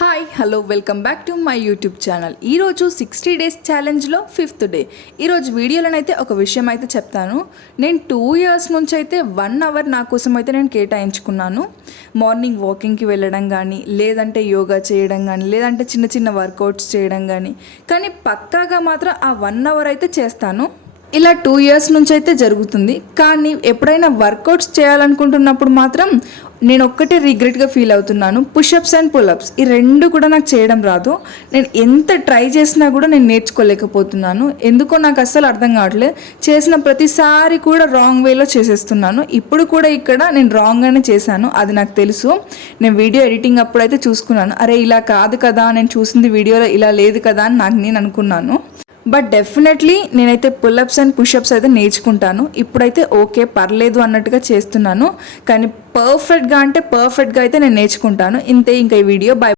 Hi hello welcome back to my YouTube channel. ఈరోజు 60 days ఛాలెంజ్లో 5th day. ఈరోజు వీడియోలోనైతే ఒక విషయం అయితే చెప్తాను. నేను 2 years నుంచి అయితే 1 hour నా కోసం అయితే నేను కేటాయించుకున్నాను. మార్నింగ్ వాకింగ్కి వెళ్ళడం కానీ, లేదంటే యోగా చేయడం కానీ, లేదంటే చిన్న చిన్న వర్కౌట్స్ చేయడం కానీ పక్కాగా మాత్రం ఆ 1 hour అయితే చేస్తాను. ఇలా 2 years నుంచి అయితే జరుగుతుంది. కానీ ఎప్పుడైనా వర్కౌట్స్ చేయాలనుకుంటున్నప్పుడు మాత్రం నేను ఒక్కటే రిగ్రెట్గా ఫీల్ అవుతున్నాను. పుషప్స్ అండ్ పుల్అప్స్ ఈ రెండు కూడా నాకు చేయడం రాదు. నేను ఎంత ట్రై చేసినా కూడా నేను నేర్చుకోలేకపోతున్నాను. ఎందుకో నాకు అస్సలు అర్థం కావట్లేదు. చేసిన ప్రతిసారి కూడా రాంగ్ వేలో చేసేస్తున్నాను. ఇప్పుడు కూడా ఇక్కడ నేను రాంగ్గానే చేశాను, అది నాకు తెలుసు. నేను వీడియో ఎడిటింగ్ అప్పుడు అయితే చూసుకున్నాను, అరే ఇలా కాదు కదా, నేను చూసింది వీడియోలో ఇలా లేదు కదా అని నేను అనుకున్నాను. బట్ డెఫినెట్లీ నేనైతే పుల్అప్స్ అండ్ పుషప్స్ అయితే నేర్చుకుంటాను. ఇప్పుడైతే ఓకే పర్లేదు అన్నట్టుగా చేస్తున్నాను. కానీ పర్ఫెక్ట్గా అయితే నేను నేర్చుకుంటాను. ఇంతే ఇంకా ఈ వీడియో. బై.